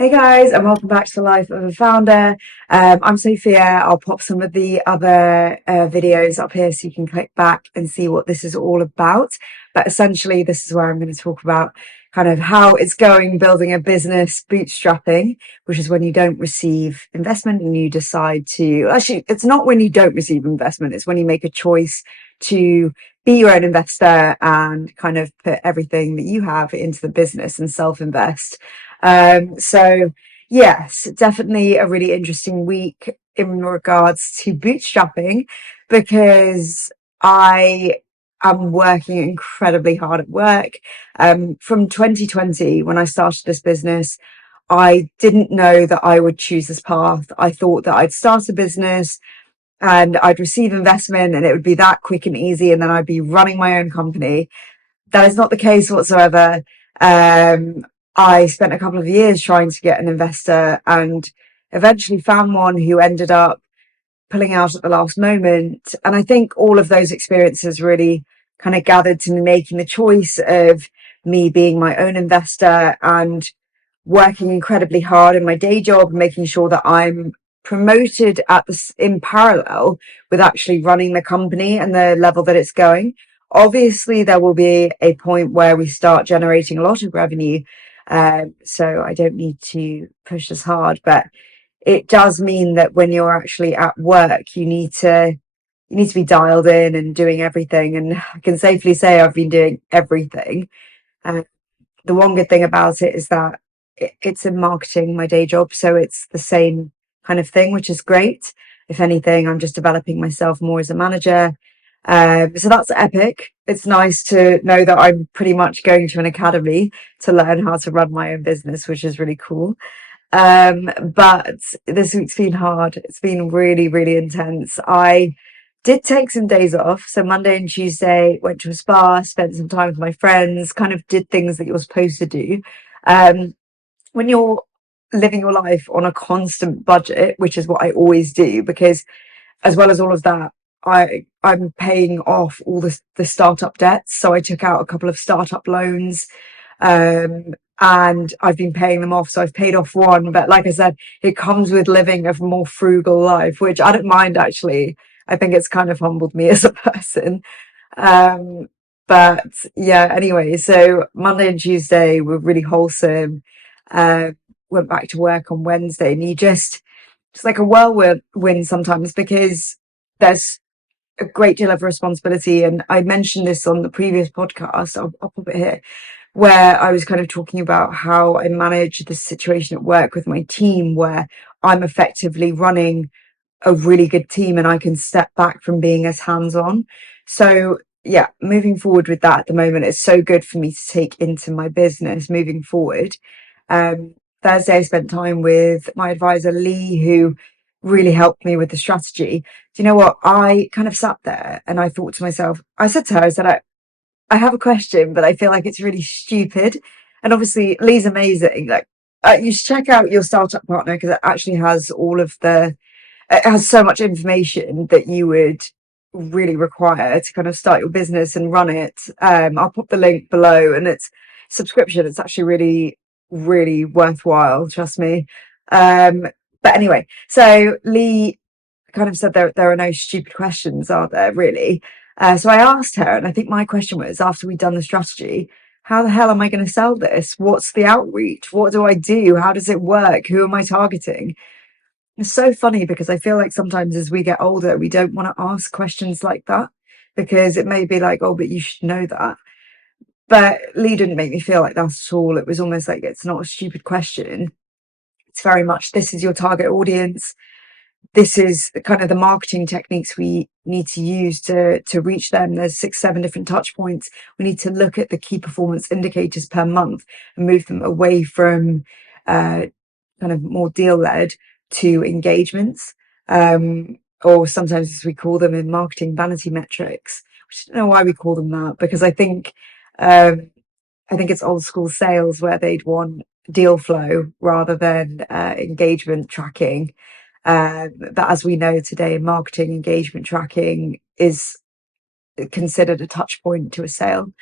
Hey guys, and welcome back to the Life of a Founder. I'm Sophia. I'll pop some of the other videos up here so you can click back and see what this is all about. But essentially, this is where I'm going to talk about kind of how it's going building a business bootstrapping, which is when you don't receive investment and you decide to, actually, it's not when you don't receive investment, it's when you make a choice to be your own investor and kind of put everything that you have into the business and self-invest. So yes, definitely a really interesting week in regards to bootstrapping because I am working incredibly hard at work. From 2020, when I started this business, I didn't know that I would choose this path. I thought that I'd start a business and I'd receive investment and it would be that quick and easy, and then I'd be running my own company. That is not the case whatsoever. I spent a couple of years trying to get an investor and eventually found one who ended up pulling out at the last moment. And I think all of those experiences really kind of gathered to me making the choice of me being my own investor and working incredibly hard in my day job, making sure that I'm promoted in parallel with actually running the company and the level that it's going. Obviously, there will be a point where we start generating a lot of revenue. So I don't need to push as hard, but it does mean that when you're actually at work, you need to be dialed in and doing everything. And I can safely say I've been doing everything. Uh, the one good thing about it is that it's in marketing, my day job, so it's the same kind of thing, which is great. If anything, I'm just developing myself more as a manager. So that's epic. It's nice to know that I'm pretty much going to an academy to learn how to run my own business, which is really cool. But this week's been hard. It's been really, really intense. I did take some days off. So Monday and Tuesday went to a spa, spent some time with my friends, kind of did things that you're supposed to do. Um, when you're living your life on a constant budget, which is what I always do, because as well as all of that, I'm paying off all the startup debts. So I took out a couple of startup loans, and I've been paying them off. So I've paid off one, but like I said, it comes with living a more frugal life, which I don't mind actually. I think it's kind of humbled me as a person. Um, but yeah, anyway, so Monday and Tuesday were really wholesome. Uh, went back to work on Wednesday, and it's like a whirlwind sometimes because there's a great deal of responsibility. And I mentioned this on the previous podcast. I'll pop it here, where I was kind of talking about how I manage the situation at work with my team, where I'm effectively running a really good team and I can step back from being as hands-on. So yeah, moving forward with that at the moment, it's so good for me to take into my business moving forward. Um, Thursday, I spent time with my advisor, Lee, who really helped me with the strategy. Do you know what? I kind of sat there and I thought to myself, I said to her, I have a question, but I feel like it's really stupid. And obviously, Lee's amazing. Like, you should check out your startup partner because it actually has it has so much information that you would really require to kind of start your business and run it. I'll pop the link below, and it's subscription. It's actually really, really worthwhile. Trust me. Um, but anyway, so Lee kind of said there are no stupid questions, are there really? So I asked her, and I think my question was, after we'd done the strategy, how the hell am I going to sell this? What's the outreach? What do I do? How does it work? Who am I targeting? It's so funny because I feel like sometimes as we get older, we don't want to ask questions like that because it may be like, oh, but you should know that. But Lee didn't make me feel like that at all. It was almost like it's not a stupid question. It's very much this is your target audience. This is kind of the marketing techniques we need to use to reach them. There's 6, 7 different touch points. We need to look at the key performance indicators per month and move them away from uh, kind of more deal led to engagements, or sometimes as we call them in marketing, vanity metrics. Which I don't know why we call them that, because um, I think it's old school sales where they'd want deal flow rather than engagement tracking. But as we know today, marketing engagement tracking is considered a touch point to a sale.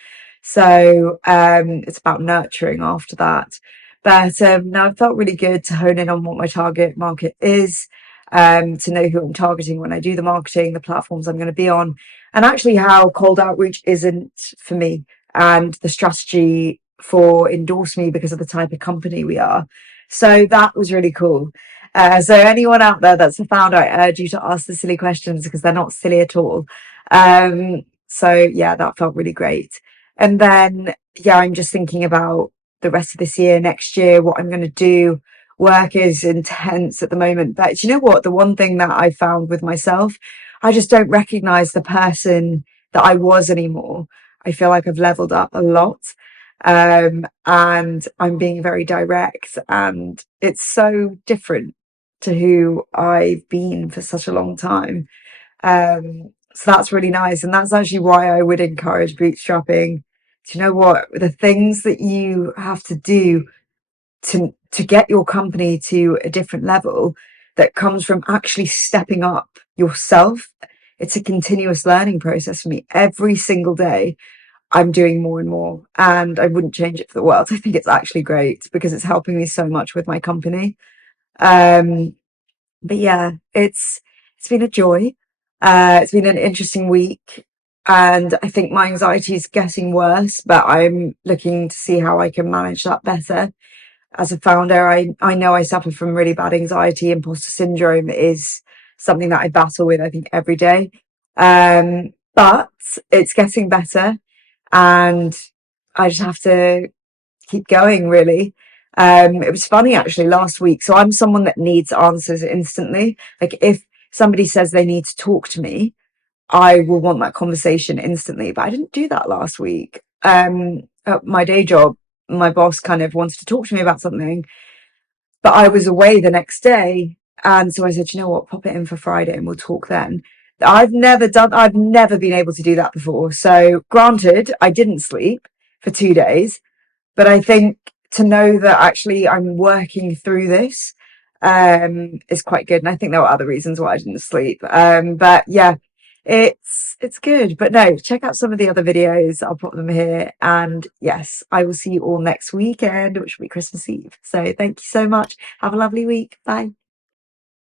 So it's about nurturing after that. But now it felt really good to hone in on what my target market is, to know who I'm targeting when I do the marketing, the platforms I'm going to be on, and actually how cold outreach isn't for me, and the strategy for endorse me because of the type of company we are. So that was really cool. So anyone out there that's a founder, I urge you to ask the silly questions because they're not silly at all. So yeah, that felt really great. And then yeah, I'm just thinking about the rest of this year, next year, what I'm going to do. Work is intense at the moment. But do you know what? The one thing that I found with myself, I just don't recognize the person that I was anymore. I feel like I've leveled up a lot. And I'm being very direct, and it's so different to who I've been for such a long time. So that's really nice. And that's actually why I would encourage bootstrapping. Do you know what? The things that you have to do to get your company to a different level that comes from actually stepping up yourself. It's a continuous learning process for me. Every single day, I'm doing more and more, and I wouldn't change it for the world. I think it's actually great because it's helping me so much with my company. Um, but yeah, it's been a joy. It's been an interesting week, and I think my anxiety is getting worse, but I'm looking to see how I can manage that better. As a founder, I know I suffer from really bad anxiety. Imposter syndrome is something that I battle with, I think, every day. But it's getting better, and I just have to keep going, really. It was funny actually last week. So I'm someone that needs answers instantly. Like if somebody says they need to talk to me, I will want that conversation instantly. But I didn't do that last week. At my day job, my boss kind of wanted to talk to me about something, but I was away the next day. And so I said, you know what, pop it in for Friday and we'll talk then. I've never been able to do that before. So granted, I didn't sleep for 2 days, but I think to know that actually I'm working through this is quite good. And I think there were other reasons why I didn't sleep. But yeah, it's good. But no, check out some of the other videos. I'll put them here. And yes, I will see you all next weekend, which will be Christmas Eve. So thank you so much. Have a lovely week. Bye.